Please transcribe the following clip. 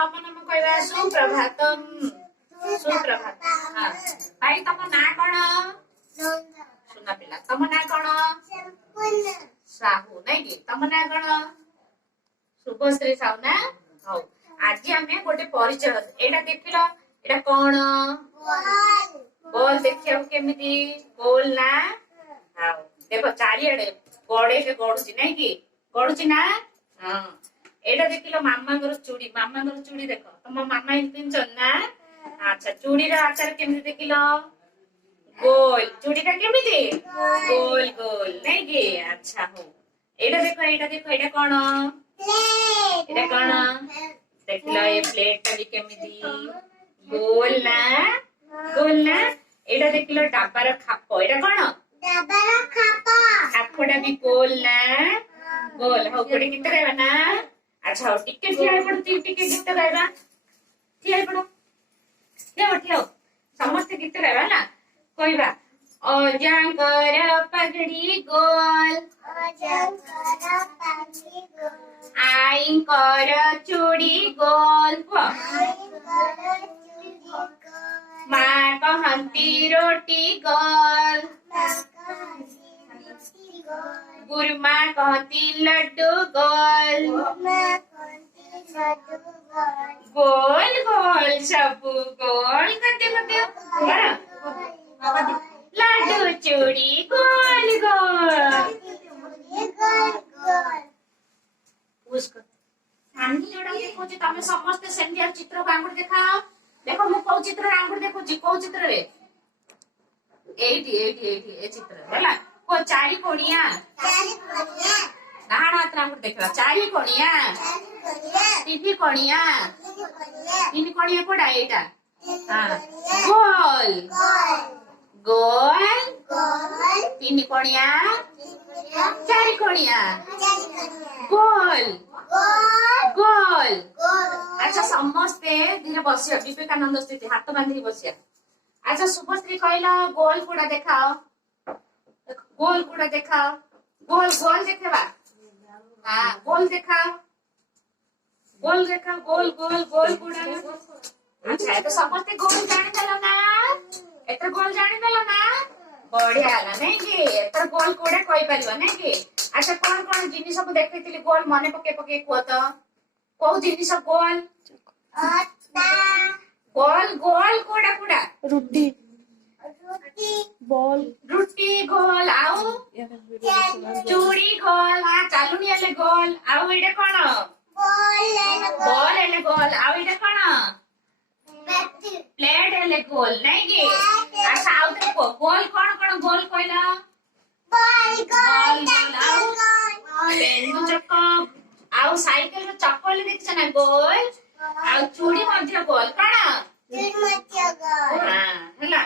नम नम कहवा सुप्रभातम सुप्रभात। हाँ भाई तुम ना कौन सुना पिला तुम ना कौन साहू नहीं कि तुम ना कौन शुभश्री साहू ना हौ आज आम गोटे परिचय एटा देख लो एटा कौन बॉल देखिया केमिति गोल ना हाँ देख चारिड़े गड़े के गड़ुची नहीं कि गड़ुची ना हाँ एटा देख लो मामा चूड़ी देख तुम मामा पिंच ना अच्छा चूड़ी आकार केमिति देख लो गोल चूड़ी का केमिति गोल गोल नहीं कि अच्छा हो एटा देखो एटा कौन एटा कौन देख लो ये प्लेट टा भी केमिति गोल ना एटा देख लो डाबार खाप एटा कौन आखटा भी गोल ना गोल हो गोटे गीत गाइबा ना अच्छा हो टिके ठिया पड़ टिके गीत गाइबा ठिया पड़ ठिया समस्त गीत गाइबा ना कहबा अजांकर पगड़ी गोल आईंकर चूड़ी गोल माँ कहती रोटी गोल गुरुमा कहती लड्डू गोल गोल गोल सब गोल करते लड्डू चूड़ी गोल गोल जोड़ा देखो तमें समस्त सेंडियर चित्र को आंगुर दिखाओ देखो मु कौ चित्र आंगुर देखो कौ चित्र रे ए चित्र हैला को चारि कोणिया डाहाण हाथ आंगुर देखला चारि कोणिया तीन कोणिया कोडा एटा हां गोल गोल तीन कोणिया चारि कोणिया गोल गोल अच्छा समस्ते धीरे बसिया विवेकानंद स्थिति हाथ बांधी बसिया अच्छा शुभश्री कहला गोल कुड़ा देखाओ गोल कुड़ा देखाओ गोल गोल देखेबा हां गोल देखाओ गोल गोल गोल कुड़ा अच्छा तो समस्ते गोल जानि देलो ना एतर गोल जानि देलो ना बढ़िया आला नहीं कि एतर गोल कोडे कहि परिबो नहीं कि अच्छा कौन जिनिस सब देखैतिली गोल मने पके को त को जिनिस गोल गोल गोल कोडा रुटी बॉल रुटी गोल आउ चूड़ी गोल हां चालुनी आले गोल आउ एडे कोन बॉल एले गोल आउ एडे कोन प्लेट एले गोल नहीं कि अच्छा आउ देखो गोल कोन गोल कहला गोल आउ पेन चक्का आउ साइकिल रो चक्कर देख छ ना गोल आउ चूड़ी मध्य गोल कोन चूड़ी मध्य गोल हां हला